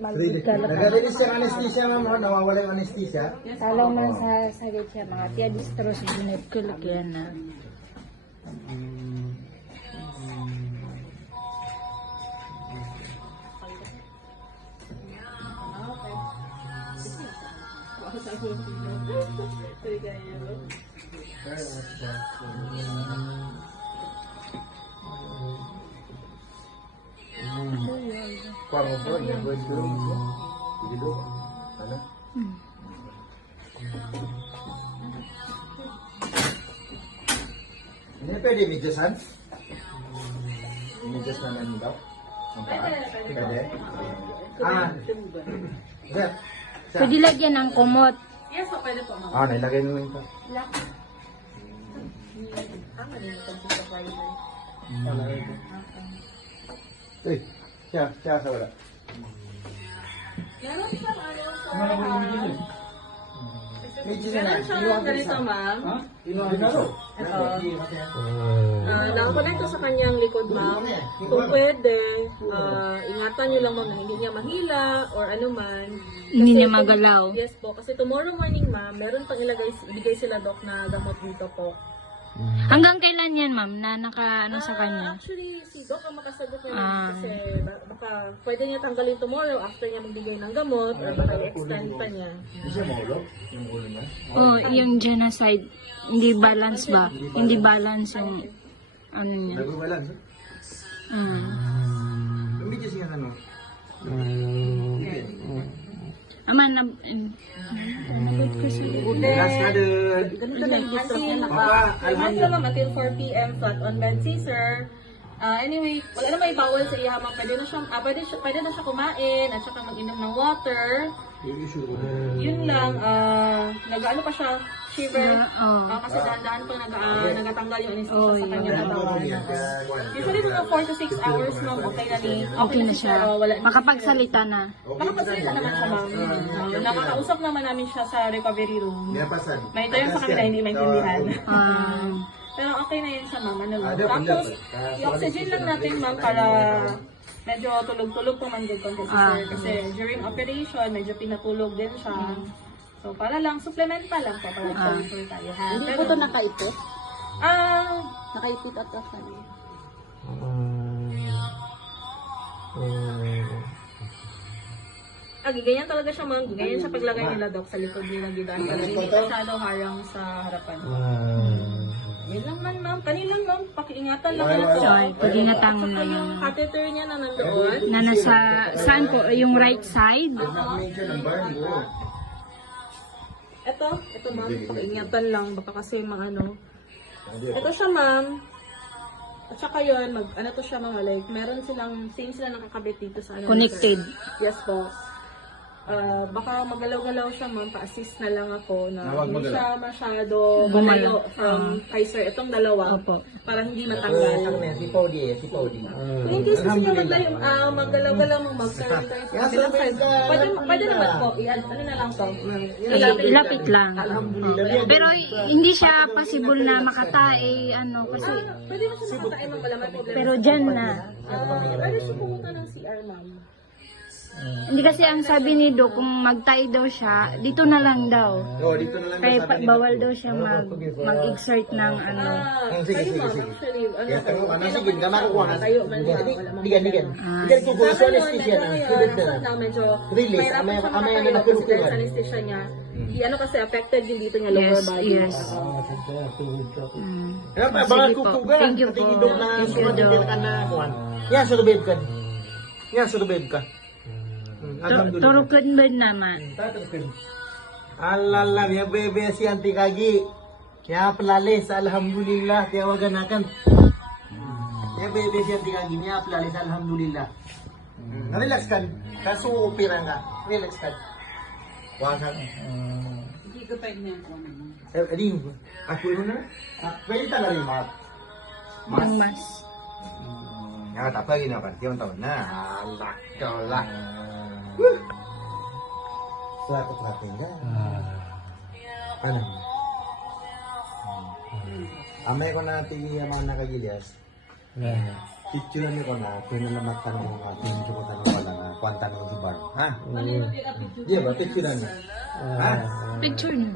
Nag-release yung anesthesia, ma'am. Nawawala yung anesthesia. Kalau man sa sagit siya, mga tiya distro sa ginit ko lagyan na. Kuang mo yung voice ko. Dito. Ano? Ini pwede medyasan? Medyas na lang daw? Pwede. Sir. Pwede lagyan ng kumot. Yes, po, pwede po, ma'am. Nailagay mo lang ito. Siya sa wala. Meron siyang ano sa... Meron siyang ganito, ma'am. Ito. Nakakonect ko sa kanyang likod, ma'am. Kung pwede, ingatan niyo lang, ma'am, na hindi niya mahila or ano man. Hindi niya magalaw. Yes po, kasi tomorrow morning, ma'am, meron pang ibigay sila, doc, na gamot dito po. Hanggang kailan yan, ma'am, na naka-ano sa kanya? Actually, si doc ang makasagot na kasi baka pwede niya tanggalin tomorrow after niya magbigay ng gamot or baka i-extend pa niya. Hindi siya mahulog? Yung ulo niya? Oh, yung genocide, hindi balance ba? Hindi balance yung ano niya. Nagbabalance? Yung medyas niya ano? Aman na... nabot ko sa Last na Ganito na yung alhamdulillah, ma'am, until 4 p.m. flat on bed si sir. Anyway, wala na may bawal sa iya, ma'am. Pwede na siya kumain at saka mag-inom ng water. Yun lang, nag-ano pa siya, shiver. Kasi dahan-dahan pa nagatanggal yung anesthesia sa kanya katawan. Usually mga 4 to 6 hours, ma'am, okay na ni. Okay na siya. Makapagsalita na. Makapagsalita naman siya, ma'am. Nakakausap naman namin siya sa recovery room. May tayo sa kanila, hindi maintindihan. Pero okay na yun siya, ma'am. Ano, tapos, i-oxygen lang natin, ma'am, para medyo tulog-tulog pa man din konti si sir. Kasi during operation, medyo pinatulog din siya. So, para lang, supplement pa lang po, para sure tayo. Hindi po ito nakaipit? Nakaipit at kami. Giganyan talaga siya, ma'am. Giganyan siya paglagay nila, doc, sa likod nila. Giganyan talaga. Hindi masyado harang sa harapan. Yun lang man, ma'am. Kanilang, ma'am, pakiingatan lang na ito. Pag-ingatan mo Saka na. yung catheter niya na nandoon. Na nasa, saan po? Yung right side? Ito ma'am, pakiingatan lang. Baka kasi maano. Ito siya, ma'am. At saka yun, ano to siya, ma'am, like, meron silang, same sila nakakabit dito sa ano. Connected. Yes po. Baka magalaw-galaw siya, ma'am, pa-assist na lang ako na hindi siya masyado malayo from kay sir. Itong dalawa, para hindi matanggal. Si Paudi. Kung hindi kasi niya magalaw-galaw, mag-surrender tayo sa kabilang side. Pwede naman po, ano na lang to. Ilapit lang. Pero hindi siya possible na makatae, ano, kasi... Pwede mo siya makatae, ma'am, wala may problema. Pero dyan na. Pwede siya pumunta ng CR, ma'am. Hindi kasi ang sabi ni Do, kung magtae daw siya, dito na lang daw. Dito na lang. Kaya bawal daw siya mag-exert ng ano. Sige. Actually, Sige, gama ko kuha. tayo man. Digan. Digan ko sa anesthesia na. Medyo Release. Amay na kulkulan. sa anesthesia niya. Ano kasi affected din dito niya lower body. Yes. Baka kukuga. Thank you po. Thank you, Do. Yan, surubed ka. Turukod ba naman? Alala, ya bebe si anti kagi. Kaya pelalis, alhamdulillah, tiyawagan akan. Ya bebe si anti kagi, niya pelalis, alhamdulillah. Relax kan, kaso upira nga. Relax kan. Wakan. Hindi ko pwede niya ako naman. Aku na. Pwede talaga rin, Yung mas. Nga, tapos ginawa, yung taon na. Alak, kalak. Suatu natin yan. Ano? Amay ko natin yung mga nakagilyas. picture ni ko na, pinalamat tanong ko nga, pinito ko tanong ko lang, kuwan tanong si Bar. Ha? Di ba, picture na. Ha? Picture niyo.